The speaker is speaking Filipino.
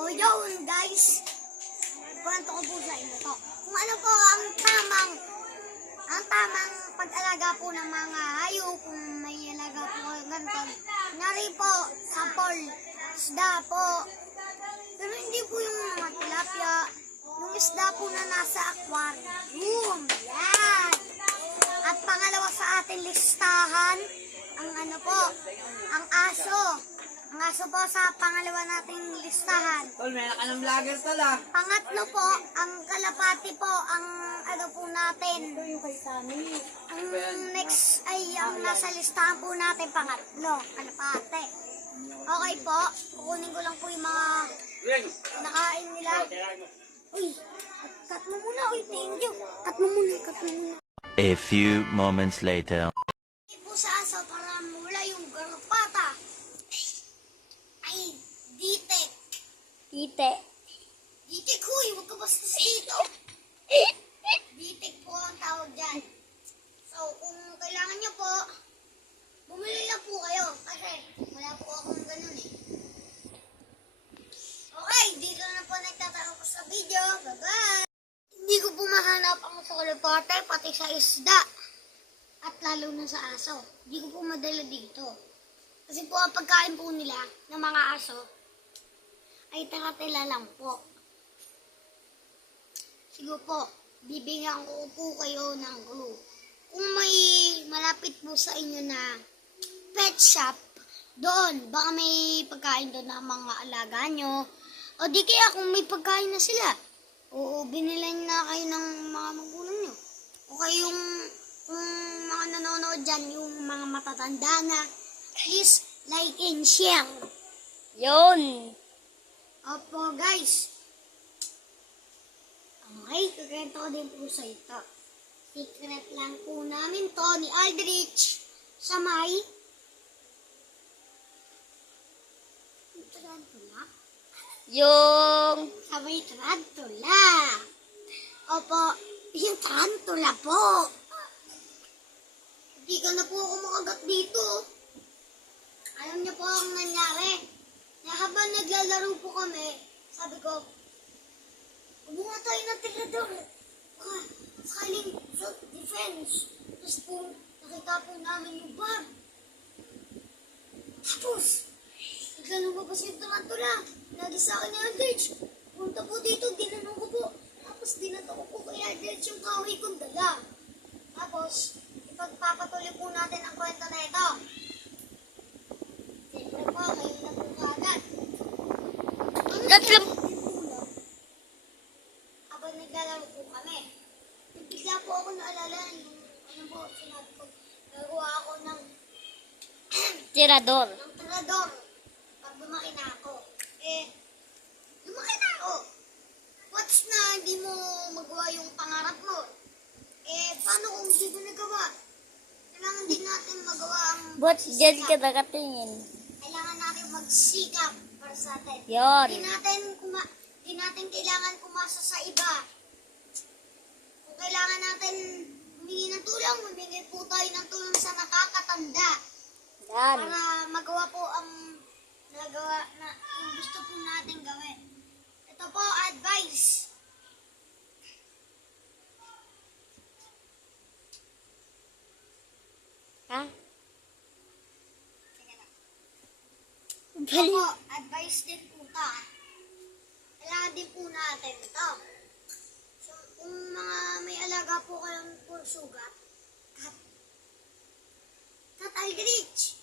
O yun guys, kwento ko po sa inyo to. Kung ano po ang tamang pag-alaga po ng mga hayop, kung may alaga po kayo ganito. Nari po, sapol, isda po. Pero hindi po yung mga tilapia, yung isda po na nasa aquarium. Yan. At pangalawa sa ating listahan, ang ano po, ang aso. Ang aso po sa pangalawa nating listahan. Tol, may ka ng vlogger tol ah. Pangatlo po, ang kalapati po, ang ano po natin. Ang next ay ang nasa listahan po natin, pangatlo, kalapati. Okay po, kukunin ko lang po yung mga nakain nila. Uy, cut mo muna, uy, thank you. Cut mo muna. A few moments later. Po sa aso para mula yung garapata. Ay, ditek. Ditek, huy, huwag ka basta dito. Ditek po ang tawag dyan. So, kung kailangan nyo po, bumili lang po kayo. Kasi, wala po akong ganun eh. Okay, dito na po nagtatanong ko sa video. Bye-bye! Hindi ko po mahanap ang kalapate, pati sa isda. At lalo na sa aso. Hindi ko po madala dito. Kasi po ang pagkain po nila ng mga aso ay taratila lang po. Siguro po, bibigyan ko po kayo ng clue. Kung may malapit po sa inyo na pet shop, doon, baka may pagkain doon ng mga alaga nyo. O di kaya kung may pagkain na sila, o binilan na kayo ng mga magulang nyo. O kayong kung mga nanonood dyan, yung mga matatanda na, please like and share. Yun. Opo guys. Okay, kukwento ko din po sa ito. Secret lang po namin to ni Aldrich sa may tarantula. Yung... Sa may tarantula. Opo, yung tarantula po. Hindi ka na po ako makagat dito. Alam niyo po ang nangyari. Na habang naglalaro po kami, sabi ko, kumuha tayo ng tirador. Sakaling self-defense. Tapos po, nakita po namin yung bag. Tapos, bigla lumabas yung tarantula. Lagi sa akin ni Aldrich. Punta po dito, ginanong ko po. Tapos dinato ko po kay Aldrich yung kahoy kong dala. Tapos, ipagpapatuloy po natin ang kwento na ito. Siyempre po, kayo na po kaagad. Tatlong... Habang naglalaro po kami, bigla po ako naalala yung ano po, sinabi ko, nagawa ako ng tirador. tirador. Pag lumaki na ako, lumaki na ako. What's na hindi mo magawa yung pangarap mo? Paano kung hindi mo nagawa? Kailangan din natin magawa ang Ba't dyan ka nakatingin? kailangan natin magsikap para sa atin. Yun. Di natin kailangan kumasa sa iba. Kung kailangan natin humingi ng tulong, humingi po tayo ng tulong sa nakakatanda. Yan. Para magawa po ang nagawa na yung gusto po natin gawin. Ito po, advice. Ha? Ito po, advice din po ito. Kailangan din po natin ito. So, kung mga may alaga po kayong sugat, Kat Aldrich,